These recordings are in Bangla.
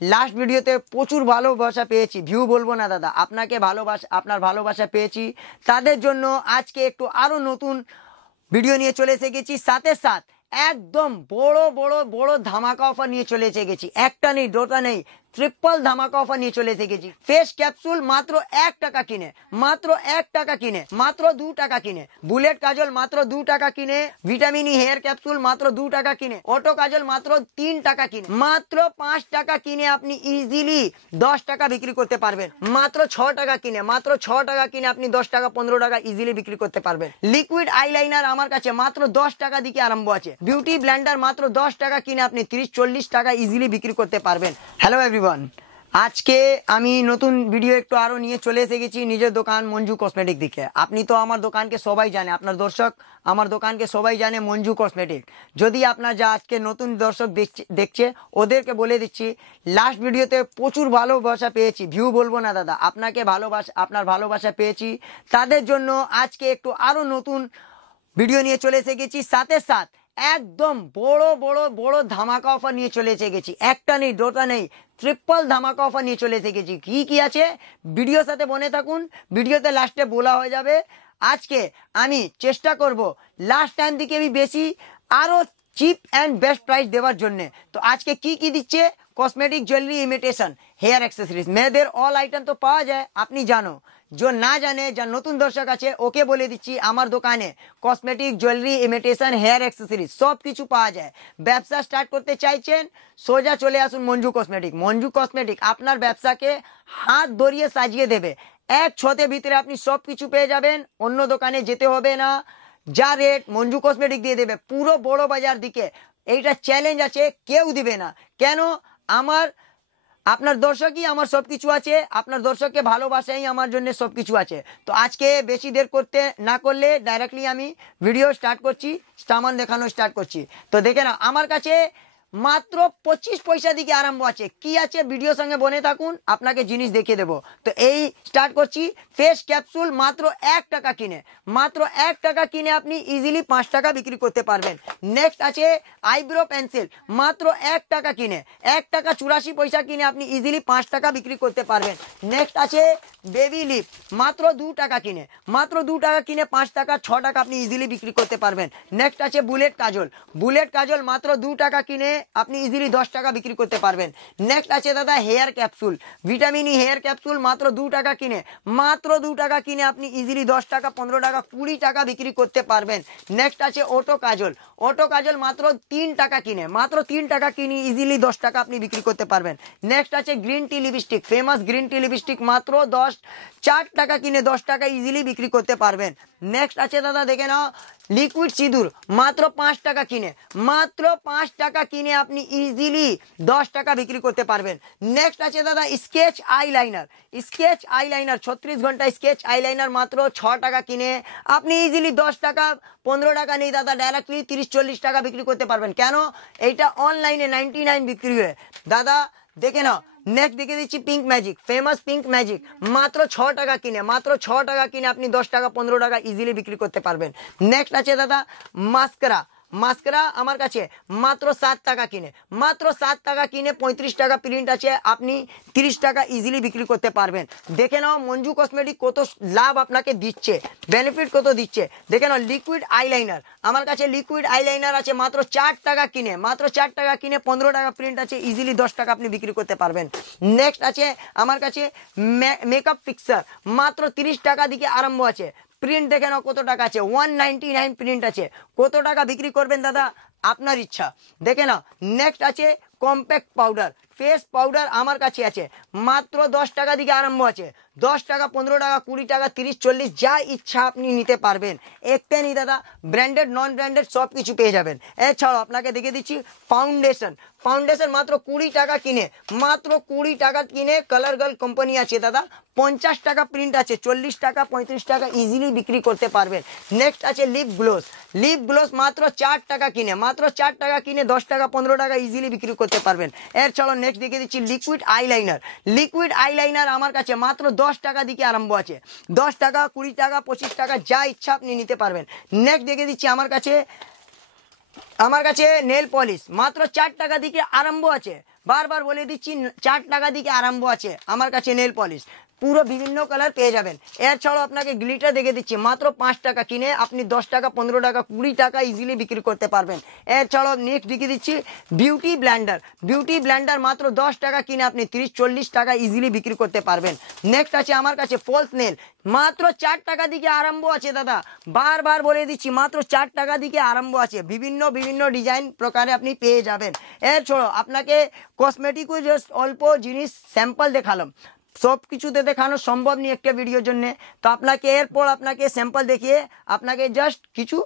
লাস্ট ভিডিওতে প্রচুর ভালোবাসা পেয়েছি, ভিউ বলবো না দাদা, আপনাকে ভালোবাসা, আপনার ভালোবাসা পেয়েছি। তাদের জন্য আজকে একটু আরও নতুন ভিডিও নিয়ে চলে এসে গেছি। সাথে সাথ একদম বড় বড় বড় ধামাকা অফার নিয়ে চলে এসে গেছি। একটা নেই, দুটা নেই, ট্রিপল ধামাকা অফার নিয়ে চলে এসে গেছি। ফেস ক্যাপসুল মাত্র 1 টাকা কিনে, মাত্র 1 টাকা কিনে, মাত্র 2 টাকা কিনে, বুলেট কাজল মাত্র 2 টাকা কিনে, ভিটামিন ই হেয়ার ক্যাপসুল মাত্র 2 টাকা কিনে, অটো কাজল মাত্র 3 টাকা কিনে, মাত্র 5 টাকা কিনে আপনি ইজিলি 10 টাকা বিক্রি করতে পারবেন। মাত্র 6 টাকা কিনে, মাত্র 6 টাকা কিনে আপনি 10 টাকা 15 টাকা ইজিলি বিক্রি করতে পারবেন। লিকুইড আইলাইনার আমার কাছে মাত্র 10 টাকা দিকে আরম্ভ আছে। বিউটি ব্লেন্ডার মাত্র 10 টাকা কিনে আপনি 30-40 টাকা ইজিলি বিক্রি করতে পারবেন। হ্যালো এভরিওয়ান, আজকে আমি নতুন ভিডিও একটু আরো নিয়ে চলে এসে গেছি নিজের দোকান মঞ্জু কসমেটিক দিকে। আপনি তো আমার দোকানকে সবাই জানে, আপনার দর্শক আমার দোকানকে সবাই জানে মঞ্জু কসমেটিক। যদি আপনার যা আজকে নতুন দর্শক দেখছে ওদেরকে বলে দিচ্ছি, লাস্ট ভিডিওতে প্রচুর ভালোবাসা পেয়েছি, ভিউ বলবো না দাদা, আপনাকে ভালোবাসা, আপনার ভালোবাসা পেয়েছি। তাদের জন্য আজকে একটু আরো নতুন ভিডিও নিয়ে চলে এসে গেছি। সাথে সাথ একদম বড় বড় বড় ধামাকা অফার নিয়ে চলে এসে গেছি। একটা নেই, দুটা নেই, ট্রিপল ধামাকা অফার নিয়ে চলে এসে গেছি। কি আছে ভিডিওর সাথে বনে থাকুন, ভিডিওতে লাস্টে বলা হয়ে যাবে। আজকে আমি চেষ্টা করব লাস্ট টাইম থেকে আমি বেশি আরো চিপ অ্যান্ড বেস্ট প্রাইস দেওয়ার জন্য। তো আজকে কি দিচ্ছে, cosmetic, jewellery, imitation, hair accessories, মেয়েদের অল আইটেম তো পাওয়া যায়, আপনি জানো। जो ना जाने, जा नतून दर्शक आछे ओके बोले दिच्छी आमार दोकाने cosmetic, jewellery, imitation, hair accessories सब किछु पाওয়া যায়। ব্যবসা স্টার্ট করতে চাইছেন, সোজা চলে আসুন মঞ্জু কসমেটিক। মঞ্জু কসমেটিক আপনার ব্যবসাকে হাত ধরিয়ে সাজিয়ে দেবে। এক ছতে ভিতরে আপনি সব কিছু পেয়ে যাবেন, অন্য দোকানে যেতে হবে না। যা রেট মঞ্জু কসমেটিক দিয়ে দেবে পুরো বড় বাজার দিকে। এইটা চ্যালেঞ্জ আছে, কেউ দিবে না। কেন? আমার আপনার দর্শকই আমার সবকিছু আছে, আপনার দর্শককে ভালোবাসাই আমার জন্য সবকিছু আছে। তো আজকে বেশি দের করতে না করলে ডাইরেক্টলি আমি ভিডিও স্টার্ট করছি, সামান দেখানো স্টার্ট করছি। তো দেখে না, আমার কাছে মাত্র 25 পয়সা দিকে আরম্ভ আছে। কি আছে ভিডিওর সঙ্গে বনে থাকুন, আপনাকে জিনিস দেখিয়ে দেবো। তো এই স্টার্ট করছি। ফেস ক্যাপসুল মাত্র 1 টাকা কিনে, মাত্র 1 টাকা কিনে আপনি ইজিলি 5 টাকা বিক্রি করতে পারবেন। নেক্সট আছে আইব্রো পেন্সিল, মাত্র 1 টাকা কিনে, 1 টাকা 84 পয়সা কিনে আপনি ইজিলি 5 টাকা বিক্রি করতে পারবেন। নেক্সট আছে বেবি লিপ, মাত্র 2 টাকা কিনে, মাত্র 2 টাকা কিনে 5 টাকা 6 টাকা আপনি ইজিলি বিক্রি করতে পারবেন। নেক্সট আছে বুলেট কাজল, বুলেট কাজল মাত্র 2 টাকা কিনে আপনি ইজিলি 10 টাকা বিক্রি করতে পারবেন। নেক্সট আছে দাদা hair capsule, vitamin E hair capsule মাত্র 2 টাকা কিনে, মাত্র 2 টাকা কিনে আপনি ইজিলি 10 টাকা 15 টাকা 20 টাকা বিক্রি করতে পারবেন। নেক্সট আছে অটো কাজল, অটো কাজল মাত্র 3 টাকা কিনে, মাত্র 3 টাকা কিনে ইজিলি 10 টাকা আপনি বিক্রি করতে পারবেন। নেক্সট আছে green tea lipstick, famous green tea lipstick মাত্র 4 টাকা কিনে 10 টাকা ইজিলি বিক্রি করতে পারবেন। নেক্সট আছে দাদা দেখে নাও লিকুইড সিঁদুর, মাত্র 5 টাকা কিনে, মাত্র 5 টাকা কিনে আপনি ইজিলি 10 টাকা বিক্রি করতে পারবেন। নেক্সট আছে দাদা স্কেচ আইলাইনার, স্কেচ আইলাইনার 36 ঘন্টা স্কেচ আইলাইনার মাত্র 6 টাকা কিনে আপনি ইজিলি 10 টাকা 15 টাকা নেই দাদা, ডাইরেক্টলি 30-40 টাকা বিক্রি করতে পারবেন। কেন? এইটা অনলাইনে 99 বিক্রি হয় দাদা, দেখে নাও। নেক্সট দেখে দিচ্ছি pink magic, famous pink magic মাত্র 6 টাকা কিনে, মাত্র 6 টাকা কিনে আপনি 10 টাকা 15 টাকা ইজিলি বিক্রি করতে পারবেন। নেক্সট আছে দাদা মাস্কারা, মাস্কারা আমার কাছে মাত্র 7 টাকা কিনে, মাত্র 7 টাকা কিনে 35 টাকা প্রিন্ট আছে, আপনি 30 টাকা ইজিলি বিক্রি করতে পারবেন। দেখে নাও মঞ্জু কসমেটিক কত লাভ আপনাকে দিচ্ছে, বেনিফিট কত দিচ্ছে। দেখে নাও লিকুইড আইলাইনার, আমার কাছে লিকুইড আইলাইনার আছে মাত্র 4 টাকা কিনে, মাত্র 4 টাকা কিনে 15 টাকা প্রিন্ট আছে, ইজিলি 10 টাকা আপনি বিক্রি করতে পারবেন। নেক্সট আছে আমার কাছে মেকআপ ফিক্সার, মাত্র 30 টাকা দিকে আরম্ভ আছে। প্রিন্ট দেখে নাও কত টাকা আছে, 199 প্রিন্ট আছে। কত টাকা বিক্রি করবেন দাদা আপনার ইচ্ছা, দেখে নাও। নেক্সট আছে কম্প্যাক্ট পাউডার, ফেস পাউডার আমার কাছে আছে মাত্র 10 টাকা দিকে আরম্ভ আছে। 10 টাকা 15 টাকা 20 টাকা 30-40 যা ইচ্ছা আপনি নিতে পারবেন। একটা নেই দাদা, ব্র্যান্ডেড নন ব্র্যান্ডেড সব কিছু পেয়ে যাবেন। এছাড়াও আপনাকে দেখে দিচ্ছি ফাউন্ডেশন, ফাউন্ডেশন মাত্র 20 টাকা কিনে, মাত্র 20 টাকা কিনে কালার গার্ল কোম্পানি আছে দাদা, 50 টাকা প্রিন্ট আছে, 40 টাকা 35 টাকা ইজিলি বিক্রি করতে পারবেন। নেক্সট আছে লিপ গ্লোস, লিপ গ্লোস মাত্র 4 টাকা কিনে, মাত্র 4 টাকা কিনে 10 টাকা 15 টাকা ইজিলি বিক্রি করতে পারবেন। এর চলো নেক্সট দেখে দিচ্ছি লিকুইড আইলাইনার, লিকুইড আইলাইনার আমার কাছে মাত্র 10 টাকা দিকে আরম্ভ আছে। 10 টাকা 20 টাকা 25 টাকা যা ইচ্ছা আপনি নিতে পারবেন। নেক্সট দেখে দিচ্ছি আমার কাছে নেল পলিশ মাত্র 4 টাকা দিকে আরম্ভ আছে বারবার বলে দিচ্ছি 4 টাকা থেকে আরম্ভ আছে আমার কাছে নেল পলিশ, পুরো বিভিন্ন কালার পেয়ে যাবেন। এর ছাড়াও আপনাকে গ্লিটার দেখে দিচ্ছি, মাত্র 5 টাকা কিনে আপনি 10 টাকা 15 টাকা 20 টাকা ইজিলি বিক্রি করতে পারবেন। এর ছাড়াও নেক্সট দেখে দিচ্ছি বিউটি ব্লেন্ডার, বিউটি ব্লেন্ডার মাত্র 10 টাকা কিনে আপনি 30-40 টাকা ইজিলি বিক্রি করতে পারবেন। নেক্সট আছে আমার কাছে ফলস নেল, মাত্র 4 টাকা থেকে আরম্ভ আছে দাদা, বারবার বলে দিচ্ছি মাত্র 4 টাকা থেকে আরম্ভ আছে, বিভিন্ন বিভিন্ন ডিজাইন প্রকারে আপনি পেয়ে যাবেন। এর ছাড়াও আপনাকে কসমেটিকও জাস্ট অল্প জিনিস স্যাম্পল দেখালাম, সব কিছুতে দেখানো সম্ভব নেই একটা ভিডিওর জন্য, তো আপনাকে এরপর আপনাকে স্যাম্পল দেখিয়ে আপনাকে জাস্ট কিছু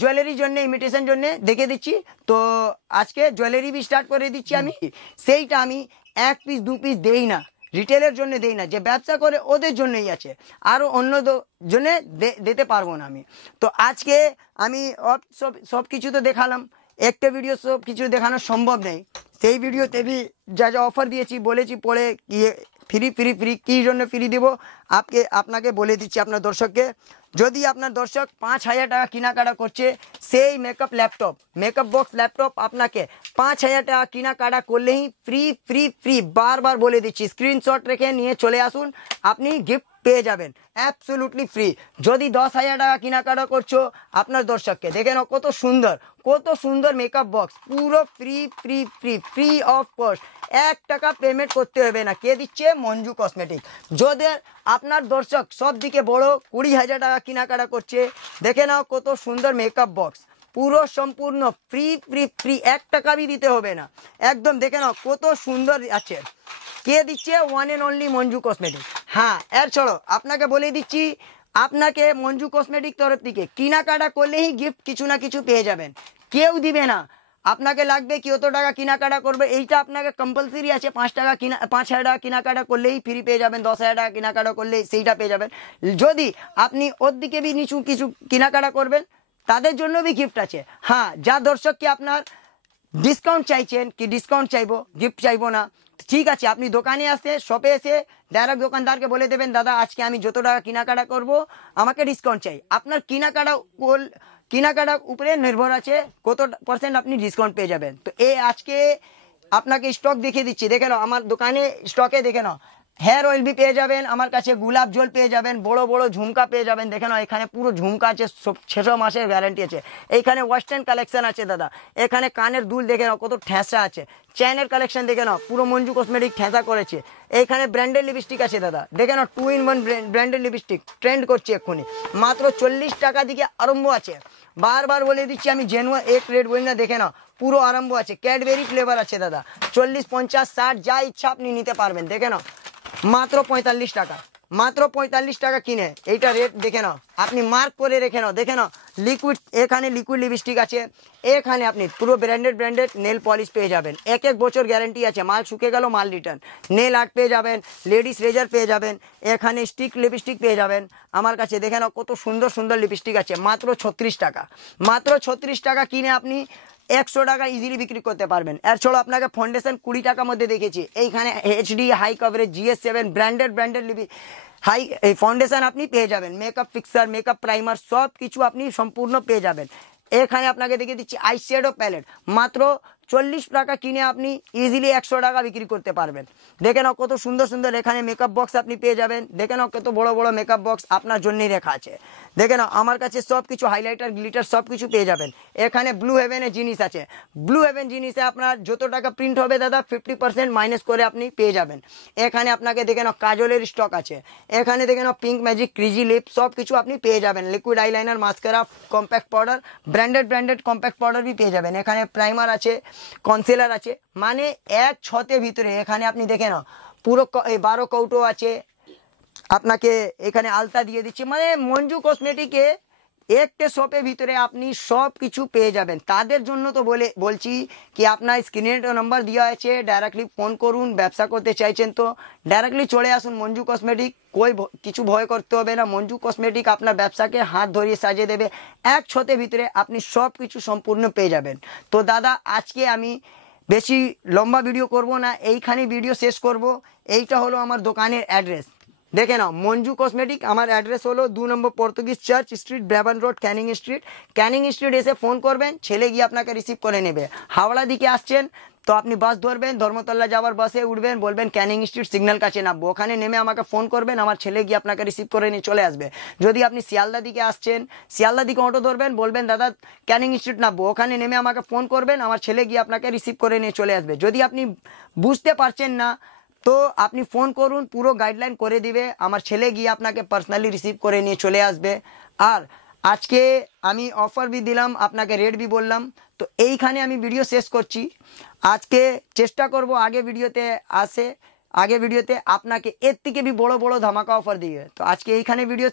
জুয়েলারির জন্য ইমিটেশন জন্য দেখে দিচ্ছি। তো আজকে জুয়েলারি বি স্টার্ট করে দিচ্ছি আমি, সেইটা আমি 1 পিস 2 পিস দেই না, রিটেলের জন্য দেই না, যে ব্যবসা করে ওদের জন্যই আছে, আরও অন্য জন্য দিতে পারবো না আমি। তো আজকে আমি সব কিছু তো দেখালাম, একটা ভিডিও সব কিছু দেখানো সম্ভব নেই, সেই ভিডিওতে भी যা যা অফার দিয়েছি বলেছি পরে ফ্রি ফ্রি ফ্রি কী জন্য ফ্রি দেবো আপনাকে বলে দিচ্ছি আপনার দর্শককে। যদি আপনার দর্শক 5,000 টাকা কেনাকাটা করছে, সেই makeup laptop makeup box laptop আপনাকে 5,000 টাকা কেনাকাটা করলেই ফ্রি ফ্রি ফ্রি, বারবার বলে দিচ্ছি স্ক্রিনশট রেখে নিয়ে চলে আসুন, আপনি গিফট পেয়ে যাবেন অ্যাবসোলুটলি ফ্রি। যদি 10,000 টাকা কেনাকাটা করছো আপনার দর্শককে দেখে নাও কত সুন্দর মেকআপ বক্স, পুরো free free free free of cost, 1 টাকা পেমেন্ট করতে হবে না। কে দিচ্ছে? মঞ্জু কসমেটিক। যদি আপনার দর্শক সব দিকে বড় 20,000 টাকা কেনাকাটা করছে, দেখে নাও কত সুন্দর মেকআপ বক্স, পুরো সম্পূর্ণ ফ্রি ফ্রি ফ্রি, 1 টাকা भी দিতে হবে না, একদম দেখে নাও কত সুন্দর আছে। কে দিচ্ছে? One and only Manju cosmetic. হ্যাঁ, এর ছাড়াও আপনাকে বলে দিচ্ছি, আপনাকে মঞ্জু কসমেটিক তরফ থেকে কেনাকাটা করলেই গিফট কিছু না কিছু পেয়ে যাবেন, কেউ দিবে না। আপনাকে লাগবে কি কত টাকা কেনাকাটা করবে, এইটা আপনাকে কম্পালসারি আছে, 5,000 টাকা কেনাকাটা করলেই ফ্রি পেয়ে যাবেন, 10,000 টাকা কেনাকাটা করলেই সেইটা পেয়ে যাবেন। যদি আপনি ওর দিকে भी নিচু কিছু কেনাকাটা করবেন তাদের জন্য भी গিফট আছে। হ্যাঁ, যা দর্শককে আপনার ডিসকাউন্ট চাইছেন কি ডিসকাউন্ট চাইবো, গিফট চাইবো না, ঠিক আছে, আপনি দোকানে আসে শপে এসে ডাইরেক্ট দোকানদারকে বলে দেবেন, দাদা আজকে আমি যত টাকা কেনাকাটা করব আমাকে ডিসকাউন্ট চাই। আপনার কেনাকাটার উপরে নির্ভর আছে কত পার্সেন্ট আপনি ডিসকাউন্ট পেয়ে যাবেন। তো আজকে আপনাকে স্টক দেখিয়ে দিচ্ছি, দেখে নাও আমার দোকানে স্টকে, দেখে নাও হেয়ার অয়েল भी পেয়ে যাবেন আমার কাছে, গোলাপ জল পেয়ে যাবেন, বড় বড় ঝুমকা পেয়ে যাবেন, দেখে নাও এখানে পুরো ঝুমকা আছে, 600 মাসের গ্যারান্টি আছে। এইখানে ওয়েস্টার্ন কালেকশন আছে দাদা, এখানে কানের দুল দেখে নাও কত ঠেসা আছে, চেনের কালেকশন দেখে নাও, পুরো মঞ্জু কসমেটিক ঠেসা করেছে। এইখানে ব্র্যান্ডেড লিপস্টিক আছে দাদা, দেখে নাও 2-in-1 ব্র্যান্ডেড লিপস্টিক ট্রেন্ড করছে এক্ষুনি, মাত্র 40 টাকা থেকে আরম্ভ আছে। বারবার বলে দিচ্ছি আমি, জেনুয়া এক রেট বলি না, দেখে নাও পুরো আরম্ভ আছে, ক্যাডবেরি ফ্লেভার আছে দাদা, 40, 50, 60 যা ইচ্ছা আপনি নিতে পারবেন। দেখে নাও মাত্র 45 টাকা, মাত্র 45 টাকা কিনে এইটা রেট দেখে নাও, আপনি মার্ক করে রেখে নাও। দেখে নাও লিকুইড, এখানে লিকুইড লিপস্টিক আছে, এখানে আপনি পুরো ব্র্যান্ডেড নেল পলিশ পেয়ে যাবেন, 1 বছর গ্যারান্টি আছে, মাল শুকে গেল মাল রিটার্ন, নেল আর্ট পেয়ে যাবেন, লেডিস রেজার পেয়ে যাবেন, এখানে স্টিক লিপস্টিক পেয়ে যাবেন আমার কাছে। দেখে নাও কত সুন্দর সুন্দর লিপস্টিক আছে, মাত্র 36 টাকা, মাত্র 36 টাকা কিনে আপনি 100 টাকা ইজিলি বিক্রি করতে পারবেন। এর ছাড়াও আপনাকে ফাউন্ডেশন 20 টাকার মধ্যে দেখেছি, এইখানে HD high coverage GS7 branded high foundation আপনি পেয়ে যাবেন, মেকআপ ফিক্সার, মেকআপ প্রাইমার সব কিছু আপনি সম্পূর্ণ পেয়ে যাবেন। এখানে আপনাকে দেখিয়ে দিচ্ছি আই শ্যাডো প্যালেট, মাত্র 40 টাকা কিনে আপনি ইজিলি 100 টাকা বিক্রি করতে পারবেন। দেখে নাও কত সুন্দর সুন্দর এখানে মেকআপ বক্স আপনি পেয়ে যাবেন, দেখে নাও কত বড় বড় মেকআপ বক্স আপনার জন্যই রাখা আছে। দেখে নাও আমার কাছে সব কিছু হাইলাইটার গ্লিটার সব কিছু পেয়ে যাবেন। এখানে ব্লু হেভেনের জিনিস আছে, ব্লু হেভেন জিনিসে আপনার যত টাকা প্রিন্ট হবে দাদা 50% মাইনাস করে আপনি পেয়ে যাবেন। এখানে আপনাকে দেখে নাও কাজলের স্টক আছে, এখানে দেখে নাও পিঙ্ক ম্যাজিক, ক্রিজি লিপ সব কিছু আপনি পেয়ে যাবেন, liquid eyeliner, mascara, compact powder, branded compact powder भी পেয়ে যাবেন। এখানে প্রাইমার আছে, কনসিলার আছে, মানে এক ছতে ভিতরে এখানে আপনি দেখে নাও পুরো 12 কৌটো আছে। আপনাকে এখানে আলতা দিয়ে দিচ্ছি, মানে মঞ্জু কসমেটিকে একটা শপের ভিতরে আপনি সব কিছু পেয়ে যাবেন। তাদের জন্য তো বলছি কি আপনার স্ক্রিনে নাম্বার দেওয়া আছে, ডাইরেক্টলি ফোন করুন, ব্যবসা করতে চাইছেন তো ডাইরেক্টলি চলে আসুন মঞ্জু কসমেটিক, কিছু ভয় করতে হবে না। মঞ্জু কসমেটিক আপনার ব্যবসাকে হাত ধরিয়ে সাজিয়ে দেবে, এক ছতের ভিতরে আপনি সব কিছু সম্পূর্ণ পেয়ে যাবেন। তো দাদা আজকে আমি বেশি লম্বা ভিডিও করব না, এইখানে ভিডিও শেষ করব। এইটা হলো আমার দোকানের অ্যাড্রেস, দেখে নাও মঞ্জু কসমেটিক। আমার অ্যাড্রেস হলো 2 নম্বর Portuguese Church Street, Brabourne Road, Canning Street এসে ফোন করবেন, ছেলে গিয়ে আপনাকে রিসিভ করে নেবে। হাওড়া দিকে আসছেন তো আপনি বাস ধরবেন, ধর্মতলা যাওয়ার বাসে উঠবেন, বলবেন ক্যানিং স্ট্রিট সিগন্যাল কাছে নামবো, ওখানে নেমে আমাকে ফোন করবেন, আমার ছেলে গিয়ে আপনাকে রিসিভ করে নিয়ে চলে আসবে। যদি আপনি শিয়ালদা দিকে আসছেন, শিয়ালদা দিকে অটো ধরবেন, বলবেন দাদা ক্যানিং স্ট্রিট নামবো, ওখানে নেমে আমাকে ফোন করবেন, আমার ছেলে গিয়ে আপনাকে রিসিভ করে নিয়ে চলে আসবে। যদি আপনি বুঝতে পারছেন না তো আপনি ফোন করুন, পুরো গাইডলাইন করে দিবে, আমার ছেলে গিয়ে আপনাকে পার্সোনালি রিসিভ করে নিয়ে চলে আসবে। আর আজকে আমি অফার বি দিলাম, আপনাকে রেট বি বললাম, তো এইখানে আমি ভিডিও শেষ করছি। আজকে চেষ্টা করব আগে ভিডিওতে আপনাকে এর থেকে বি বড় বড় ধামাকা অফার দিয়ে। তো আজকে এইখানে ভিডিও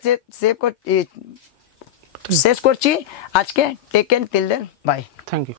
শেষ করছি। আজকে take care, till then, bye, thank you.